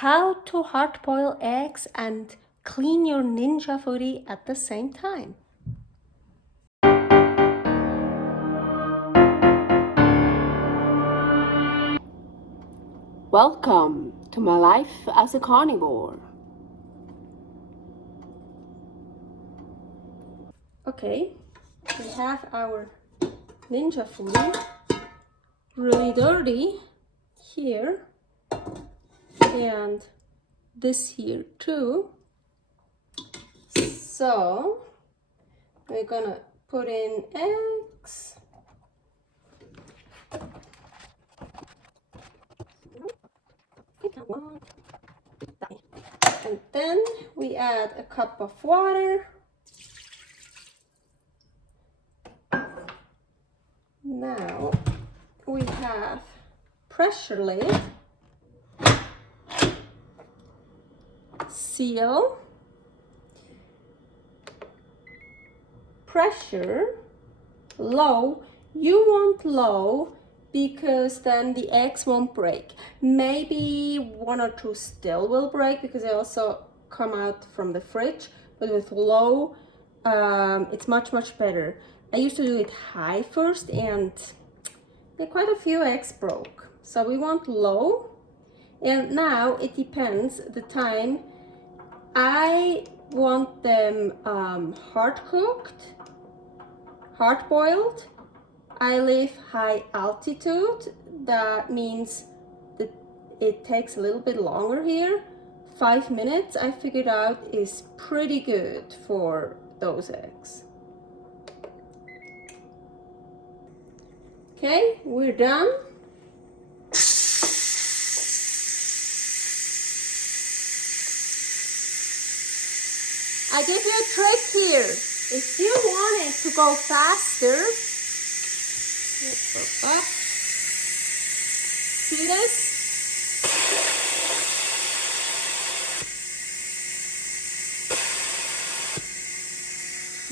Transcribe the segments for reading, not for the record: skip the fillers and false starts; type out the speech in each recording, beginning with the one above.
how to hard boil eggs and clean your Ninja Foodi at the same time. Welcome to my life as a carnivore. Okay, we have our Ninja Foodi really dirty here, and this here too. So we're gonna put in eggs. And then we add a cup of water. Now we have pressure lid, seal, pressure, low. You want low because then the eggs won't break. Maybe one or two still will break because they also come out from the fridge, but with low it's much better. I used to do it high first and quite a few eggs broke. So we want low, and now it depends the time. I want them hard cooked, hard boiled. I live high altitude. That means that it takes a little bit longer here. 5 minutes I figured out is pretty good for those eggs. Okay, we're done. I give you a trick here. If you want it to go faster, see this?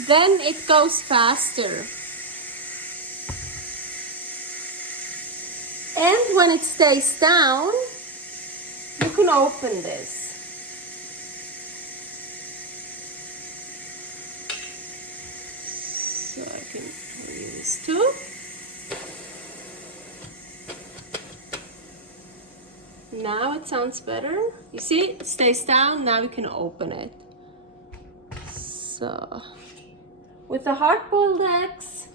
Then it goes faster. And when it stays down, you can open this. So I can use two. Now it sounds better. You see, it stays down. Now we can open it. So with the hard-boiled eggs,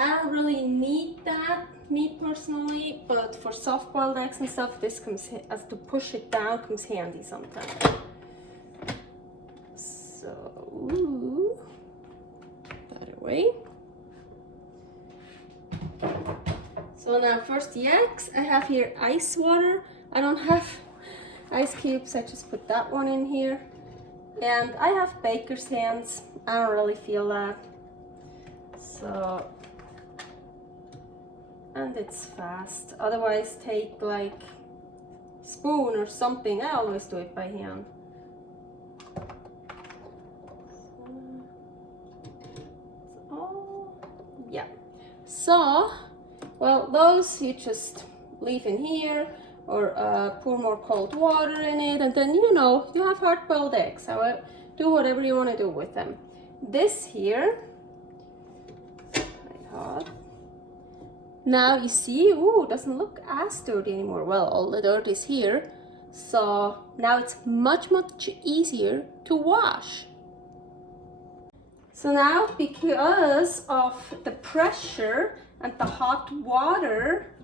I don't really need that, me personally, but for soft-boiled eggs and stuff, this comes, as to push it down, comes handy sometimes. So, that away. So now first the eggs. I have here ice water. I don't have ice cubes, I just put that one in here. And I have baker's hands. I don't really feel that. So, and it's fast. Otherwise take like spoon or something. I always do it by hand. So, yeah. So, well, those you just leave in here, or pour more cold water in it, and then you know you have hard-boiled eggs. So do whatever you want to do with them. This here, quite hot. Now you see, ooh, it doesn't look as dirty anymore. Well, all the dirt is here, so now it's much easier to wash. So now, because of the pressure and the hot water,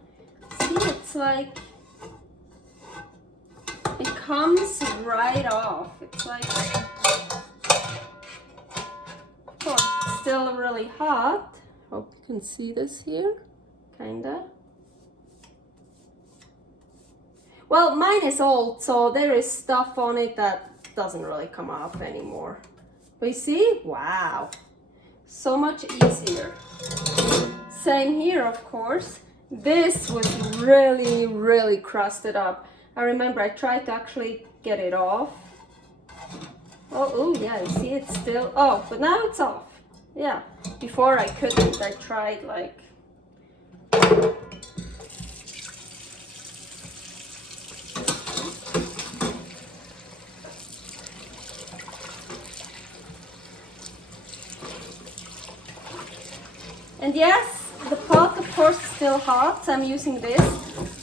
see, it's like it comes right off. It's like, of course, it's still really hot. Hope you can see this here, kinda. Well, mine is old, so there is stuff on it that doesn't really come off anymore. But you see, wow, so much easier. Same here, of course. This was really crusted up. I remember I tried to actually get it off. Oh yeah, you see it's still, oh, but now it's off. Yeah, before I couldn't. I tried like And yes, the pot of course is still hot, so I'm using this.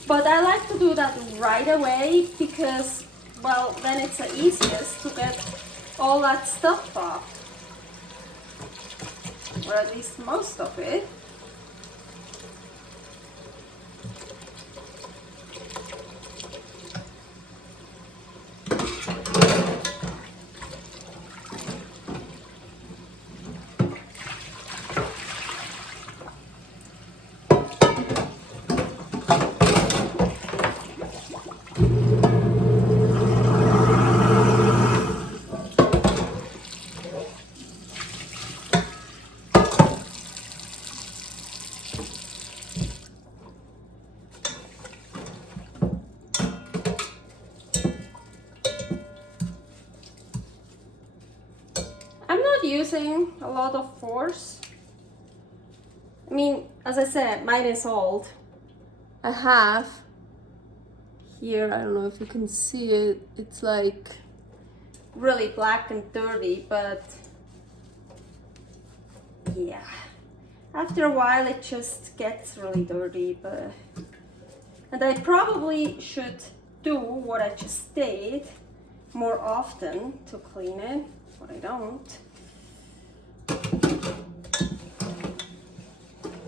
But I like to do that right away because, well, then it's the easiest to get all that stuff off. Or at least most of it. Using a lot of force. I mean, as I said, mine is old. I have here, I don't know if you can see it, it's like really black and dirty, but yeah, after a while it just gets really dirty. But and I probably should do what I just did more often to clean it, but I don't.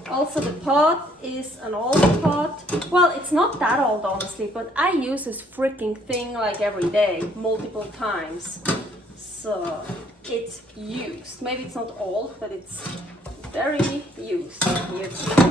Also, the pot is an old pot. Well, it's not that old honestly, but I use this freaking thing like every day, multiple times. So it's used. Maybe it's not old, but it's very used here too.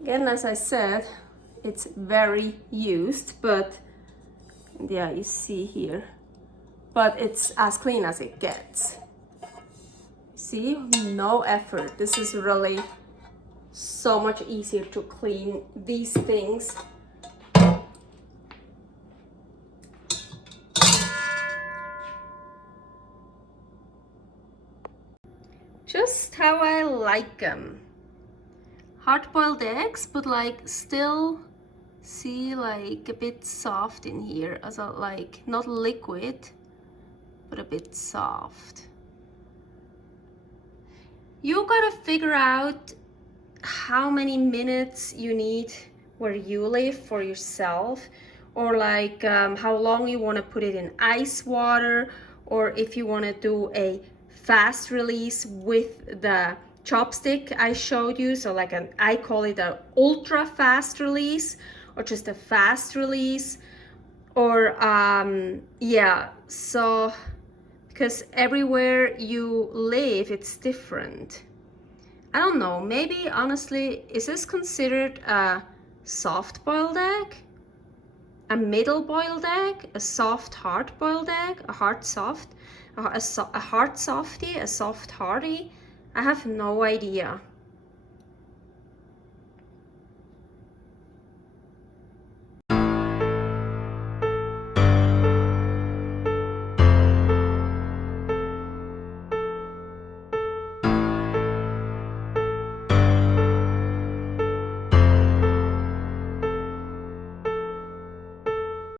Again, as I said, it's very used, but yeah, you see here, but it's as clean as it gets. See, no effort. This is really so much easier to clean these things. Just how I like them. Hard-boiled eggs, but like still, see, like a bit soft in here, as a, like not liquid, but a bit soft. You gotta figure out how many minutes you need where you live for yourself, or like how long you want to put it in ice water, or if you want to do a fast release with the chopstick I showed you, so like I call it an ultra fast release, or just a fast release, or yeah, so because everywhere you live it's different. I don't know, maybe honestly, is this considered a soft boiled egg, a middle boiled egg, a soft hard boiled egg, a hard soft, a hard softy, a soft hardy? I have no idea.